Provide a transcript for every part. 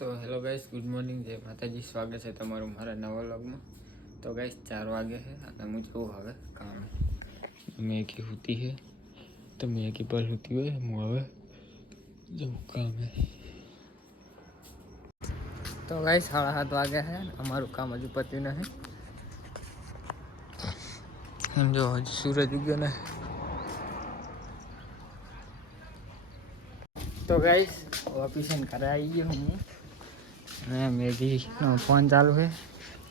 તો hello guys, good morning, જય માતાજી. સ્વાગત છે તમારું મારા નવા વ્લોગમાં. તો ગાઈસ 4 વાગે છે અને હું જવું હવે કામ. મેગી હોતી है તો મેગી પર હોતી હોય હું હવે જવું કામે. તો ગાઈસ 7:30 વાગે છે, અમારું કામ હજુ પત્યું નથી. સમજો હજુ સૂરજ ઉગ્યો ને. તો ગાઈસ ઓફિસે ઘરે આવી ગયો હું અને મેગીનો ફોન ચાલુ છે,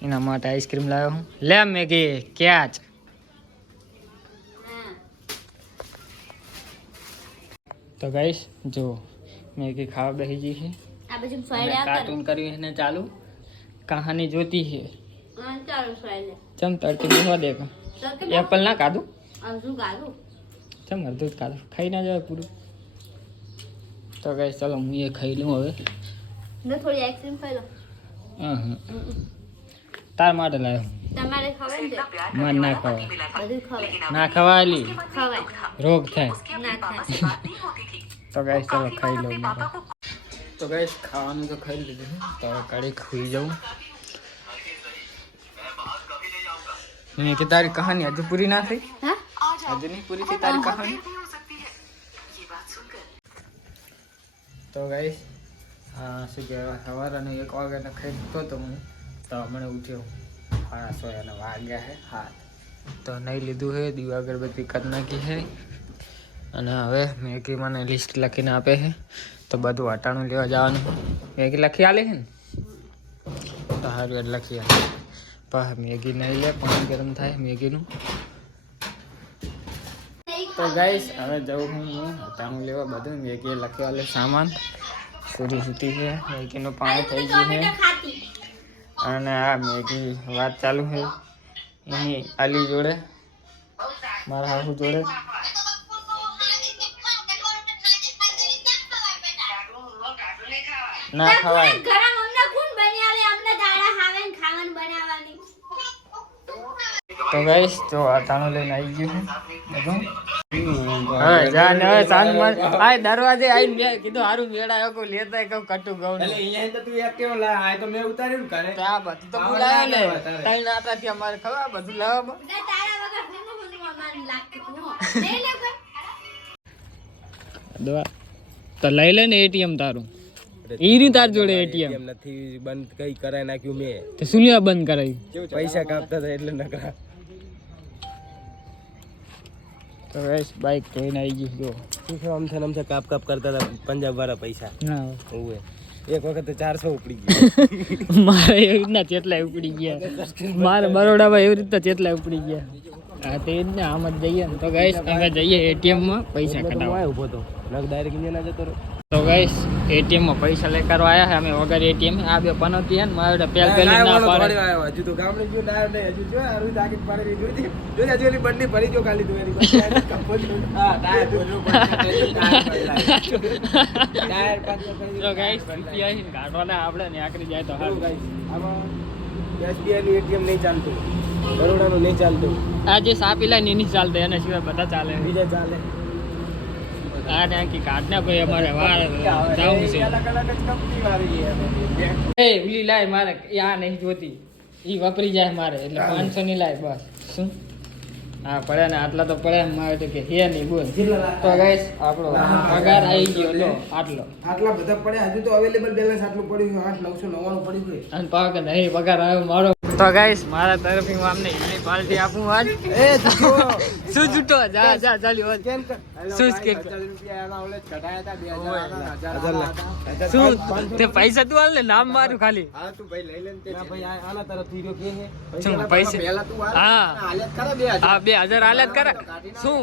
એના માટે આઈસ્ક્રીમ લાવ્યો હું. લે મેગી ક્યાં જ. તો ગાઈસ જો મેગી ખાવા બેસી ગઈ છે. કાર્ટૂન કર્યું એને ચાલુ, કહાની જોતી છે. ચમ તડકી બેસવા દે. એપલ ના ખાધું, ચમ અડધું જ ખાધું, ખાઈ ના જવાય પૂરું. તો ગાઈસ ચાલો હું એ ખાઈ લઉં હવે. થોડી આઈસ્ક્રીમ ખાઈ લો. તાર માટે લાવ્યો. તમારે ખવાય ને? માર ના ખવાય. બધું ખવાય. ના ખવાયલી ખવાય. રોગ થાય. ના થાય. તો ગાઈસ ચાલો ખાઈ લઉં. તો ગાઈસ ખાવાનું તો ખાઈ લીધું, તો હવે કાઢી ખુઈ જાઉં. નહીં કે તારી કહાની હજુ પૂરી ના થઈ? હા? હજુ નહીં પૂરી થઈ તારી કહાની? તો ગાઈસ શું કહેવાય, સવારે 1 વાગ્યાના ખાઈ દીધો તો હું, તો હમણાં ઉઠ્યો 6:30 વાગ્યા છે હાથ. તો નહીં લીધું છે, દીવા અગરબત્તી કરી નાખી છે અને હવે મેગી મને લિસ્ટ લખીને આપે છે, તો બધું હટાણું લેવા જવાનું. મેગી લખી આલે છે ને, તો સારું લખી આલે. પણ મેગી નહીં લે, પાણી ગરમ થાય મેગીનું. તો ગાઈસ હવે જવું હું હટાણું લેવા, બધું મેગી લખી આલે સામાન. પૂરી સૂતી છે, મેગીનું પાણી થઈ ગયું છે અને આ મેગી વાત ચાલુ છે એની આલી જોડે, મારા હાહુ જોડે. ના ખવાય. તો ગાઈસ જો આટાણું લઈને આવી ગયું છે બધું. હવે જા ને હવે સાન માર આ દરવાજે આઈને બે કીધું હારું મેળાયો કો લેતા કહું કટુ ગઉં ને. એટલે અહીંયા તો તું એક કેવો લાય, આ તો મેં ઉતાર્યું ને ઘરે. તો આ બધું તો બોલાયો ને તઈ નાતાથી અમારે ખબર બધું લાવવા. દવા તો લઈ લે ને એટીએમ તારું. ઈરી તાર જોડે એટીએમ નથી, બંધ કઈ કરાય નાખ્યું મેં. તો સુનિયા બંધ કરાવી. પૈસા કાપતા હતા એટલે નકરા. તો ગાઈસ બાઈક ધોઈને આવી ગયું જો. શું છે આમ કાપ કાપ કરતા હતા પંજાબ વાળા પૈસા. ના ઓએ એક વખત તો 400 ઉપડી ગયા. મારે એવી રીતના ચેટલા ઉપડી ગયા, મારે બરોડામાં એવી રીતના ચેટલા ઉપડી ગયા. હા તે જ ને, આમ જ જઈએ ને. તો ગાઈસ અમે જઈએ એટીએમ માં પૈસા કઢાવવા. ઉભો તો નક ડાયરેક્ટ ઇન્ડિયા ના જતો રહ્યો. તો ગાઈસ એટીએમ માં પૈસા લઈ કરવા આવ્યા છે અમે વગર એટીએમ. આ બે પનોતી હે ને મારે પેલ પેલ ના પાડે. હજુ તો ગામડે જો ડાયર ને હજુ જો આરું તાકીદ પાડી દીધી જો હજુ એની બંડી ભરી જો ખાલી તું એની બસ કપલ હા ટાયર બોલો ટાયર તો ગાઈસ રૂપિયા છે કાઢવાના આપણે ને આકરી જાય તો હારું. ગાઈસ આમાં એસબીઆઈ નું એટીએમ નહીં ચાલતું, બરોડા નું નહીં ચાલતું. આ જે સાપી લાઈન એની ચાલતે, એના સિવાય બધા ચાલે. બીજા ચાલે. આ નાખી કાઢ ને ભાઈ, અમારે વાર જાવું છે. અલગ અલગ જ કંપની વાળી છે. એ ઉલી લાય મારે આ નહીં જોતી, ઈ વાપરી જાય મારે એટલે 500 ની લાય બસ. શું હા પડે ને આટલા તો પડે ને મારે તો કે હે નહીં બોલ. તો ગાઈસ આપણો પગાર આવી ગયો લો આટલો. આટલા બધા પડ્યા, હજુ તો અવેલેબલ બેલેન્સ આટલું પડ્યું છે 8,999 પડ્યું છે. અને પગાર નહીં, પગાર આવ્યો મારો. તો ગાઈસ મારા તરફથી હું આમને ઈલી પાર્ટી આપું આજ. એ જુઓ શું જૂટો જા જા ચાલ્યો કેમ કર શું કે રૂપિયા એના ઓલે કઢાયા હતા 2000 શું તે પૈસા તું હાલ ને નામ મારું ખાલી. હા તું ભાઈ લઈ લે ને તે ભાઈ આના તરફથી જો કે શું પૈસા? પહેલા તું હા હાલત કરે 2000 હા 2000 હાલત કરે. શું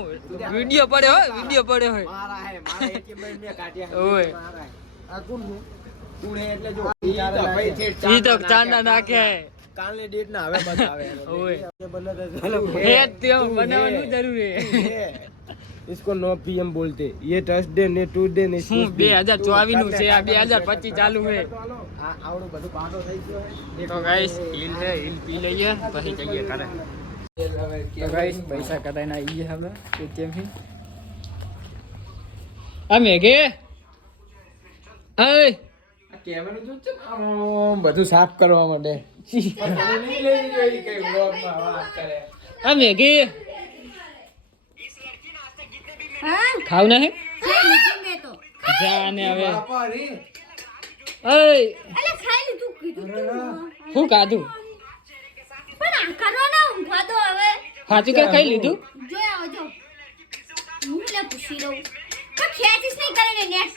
વિડિયો પડ્યો હોય, વિડિયો પડ્યો હોય. મારા હે મારા એટીએમ મે કાઢ્યા ઓય આ કોણ છે તું હે એટલે જો ભાઈ ઈ તો ચાંદા નાખે કાલની ડેટ ના હવે બતાવે ઓય चलो हे તેમ બનાવવાનું જરૂરી છે. इसको नो पीएम बोलते, ये थर्सडे ने ट्यूसडे ने શું 2024 નું છે, આ 2025 ચાલુ છે. આવડું બધું પાટો થઈ ગયો છે. તો ગાઈસ હિલ છે, હિલ પી લઈએ પછી જઈએ કરે. તો ગાઈસ પૈસા કઢાઈને આવી ગયા હવે એટીએમ થી. અમે કે અય કેમેરો જો છે આમ બધું સાફ કરવા માટે નહીં લેવી જોઈએ કઈ વ્લોગમાં વાત કરે. આ મેગી હા ખાવ નહીં ખાઈ લીધું મેં તો જાને હવે બાપા રે. ઓય અલે ખાઈ લીધું કીધું તું. શું ખાધું પણ આ કરો ના ઊંઘવા દો હવે સાચું કે ખાઈ લીધું જો આવો જો હું લે પૂછી રહું પણ ખેંચીશ નહીં કરે ને નેટ